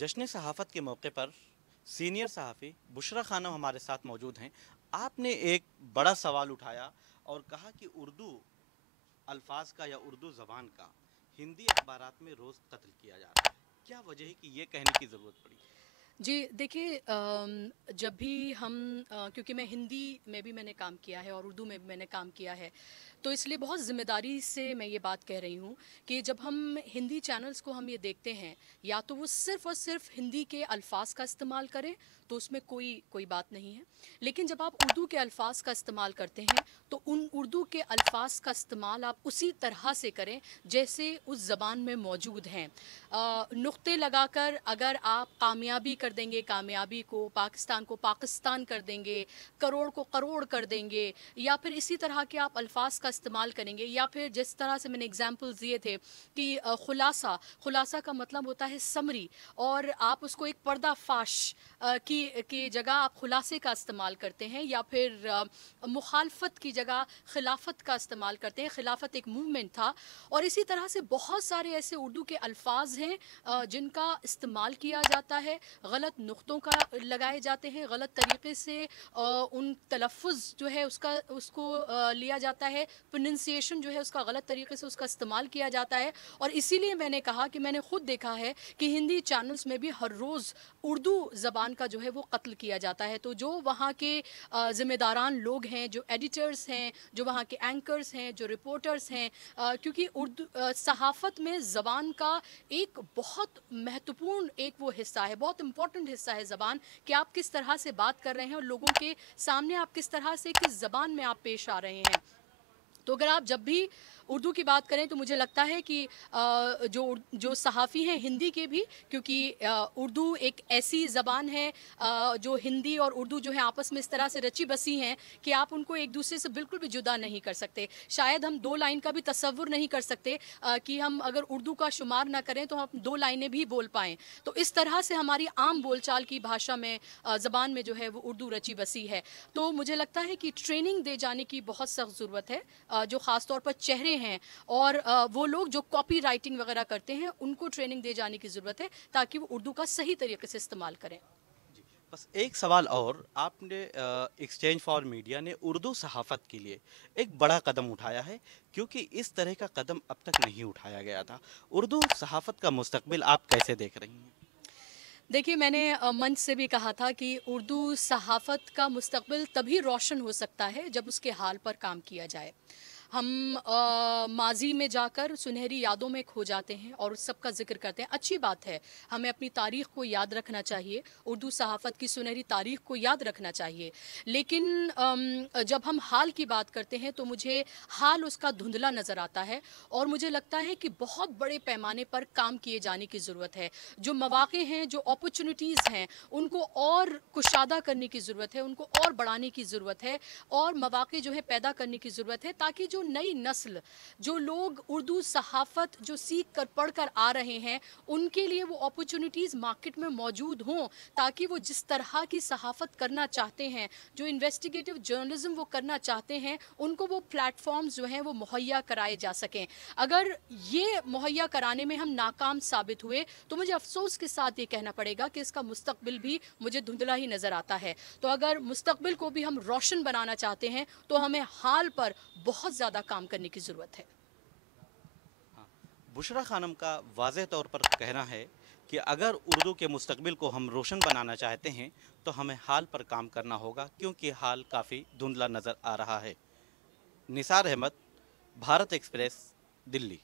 जश्न सहाफ़त के मौके पर सीनियर सहाफ़ी बुशरा खानम हमारे साथ मौजूद हैं। आपने एक बड़ा सवाल उठाया और कहा कि उर्दू अल्फाज का या उर्दू ज़बान का हिंदी अखबारात में रोज़ कत्ल किया जा रहा है। क्या वजह है कि ये कहने की ज़रूरत पड़ी? जी देखिए, जब भी हम क्योंकि मैं हिंदी में भी मैंने काम किया है और उर्दू में भी मैंने काम किया है, तो इसलिए बहुत ज़िम्मेदारी से मैं ये बात कह रही हूँ कि जब हम हिंदी चैनल्स को हम ये देखते हैं, या तो वो सिर्फ़ और सिर्फ हिंदी के अल्फाज का इस्तेमाल करें तो उसमें कोई कोई बात नहीं है। लेकिन जब आप उर्दू के अल्फाज का इस्तेमाल करते हैं तो उन उर्दू के अल्फाज का इस्तेमाल आप उसी तरह से करें जैसे उस ज़बान में मौजूद हैं। नुक्ते लगाकर अगर आप कामयाबी कर देंगे, कामयाबी को पाकिस्तान कर देंगे, करोड़ को करोड़ कर देंगे, या फिर इसी तरह के आप अल्फाज का इस्तेमाल करेंगे, या फिर जिस तरह से मैंने एग्जाम्पल्स दिए थे कि खुलासा खुलासा का मतलब होता है समरी, और आप उसको एक पर्दाफाश की जगह आप खुलासे का इस्तेमाल करते हैं, या फिर मुखालफत की जगह खिलाफत का इस्तेमाल करते हैं। खिलाफत एक मूवमेंट था। और इसी तरह से बहुत सारे ऐसे उर्दू के अल्फाज हैं जिनका इस्तेमाल किया जाता है, गलत नुक्तों का लगाए जाते हैं, गलत तरीके से उन तलफ़ुज़ जो है उसको लिया जाता है, प्रोनंसिएशन जो है उसका गलत तरीके से उसका इस्तेमाल किया जाता है। और इसीलिए मैंने कहा कि मैंने ख़ुद देखा है कि हिंदी चैनल्स में भी हर रोज़ उर्दू ज़बान का जो है वो कत्ल किया जाता है। तो जो वहाँ के ज़िम्मेदारान लोग हैं, जो एडिटर्स हैं, जो वहाँ के एंकर्स हैं, जो रिपोर्टर्स हैं, क्योंकि उर्दू सहाफ़त में ज़बान का एक बहुत महत्वपूर्ण एक वो हिस्सा है, बहुत इम्पॉर्टेंट हिस्सा है ज़बान, कि आप किस तरह से बात कर रहे हैं और लोगों के सामने आप किस तरह से किस ज़बान में आप पेश आ रहे हैं। तो अगर आप जब भी उर्दू की बात करें तो मुझे लगता है कि जो सहाफ़ी हैं हिंदी के भी, क्योंकि उर्दू एक ऐसी ज़बान है जो हिंदी और उर्दू जो है आपस में इस तरह से रची बसी हैं कि आप उनको एक दूसरे से बिल्कुल भी जुदा नहीं कर सकते। शायद हम दो लाइन का भी तसव्वुर नहीं कर सकते कि हम अगर उर्दू का शुमार ना करें तो हम दो लाइनें भी बोल पाएँ। तो इस तरह से हमारी आम बोलचाल की भाषा में ज़बान में जो है वो उर्दू रची बसी है। तो मुझे लगता है कि ट्रेनिंग दे जाने की बहुत सख्त ज़रूरत है। जो ख़ास तौर पर चेहरे हैं और वो लोग जो कॉपी राइटिंग वगैरह करते हैं उनको ट्रेनिंग दे जाने की ज़रूरत है ताकि वो उर्दू का सही तरीके से इस्तेमाल करें। जी, बस एक सवाल और। आपने एक्सचेंज फॉर मीडिया ने उर्दू सहाफ़त के लिए एक बड़ा कदम उठाया है, क्योंकि इस तरह का कदम अब तक नहीं उठाया गया था। उर्दू सहाफ़त का मुस्तकबिल आप कैसे देख रही हैं? देखिए, मैंने मंच से भी कहा था कि उर्दू सहाफ़त का मुस्तकबिल तभी रोशन हो सकता है जब उसके हाल पर काम किया जाए। हम माज़ी में जाकर सुनहरी यादों में खो जाते हैं और उस सब का ज़िक्र करते हैं। अच्छी बात है, हमें अपनी तारीख़ को याद रखना चाहिए, उर्दू सहाफ़त की सुनहरी तारीख़ को याद रखना चाहिए। लेकिन जब हम हाल की बात करते हैं तो मुझे हाल उसका धुंधला नज़र आता है, और मुझे लगता है कि बहुत बड़े पैमाने पर काम किए जाने की ज़रूरत है। जो मौक़े हैं, जो अपॉर्चुनिटीज़ हैं, उनको और कुशादा करने की ज़रूरत है, उनको और बढ़ाने की ज़रूरत है, और मौक़े जो है पैदा करने की ज़रूरत है, ताकि जो नई नस्ल, जो लोग उर्दू सहाफ़त जो सीख कर पढ़ कर आ रहे हैं, उनके लिए वो अपॉर्चुनिटीज़ मार्केट में मौजूद हों, ताकि वो जिस तरह की सहाफ़त करना चाहते हैं, जो इन्वेस्टिगेटिव जर्नलिज़्म वो करना चाहते हैं, उनको वो प्लेटफ़ॉर्म्स जो हैं वो मुहैया कराए जा सकें। अगर ये मुहैया कराने में हम नाकाम साबित हुए तो मुझे अफ़सोस के साथ ये कहना पड़ेगा कि इसका मुस्तकबिल भी मुझे धुंधला ही नज़र आता है। तो अगर मुस्तकबिल को भी हम रोशन बनाना चाहते हैं तो हमें हाल पर बहुत ज़्यादा काम करने की ज़रूरत है। हाँ, बुशरा खानम का वाज़ेह तौर पर कहना है कि अगर उर्दू के मुस्तकबिल को हम रोशन बनाना चाहते हैं तो हमें हाल पर काम करना होगा, क्योंकि हाल काफ़ी धुंधला नज़र आ रहा है। निसार अहमद, भारत एक्सप्रेस, दिल्ली।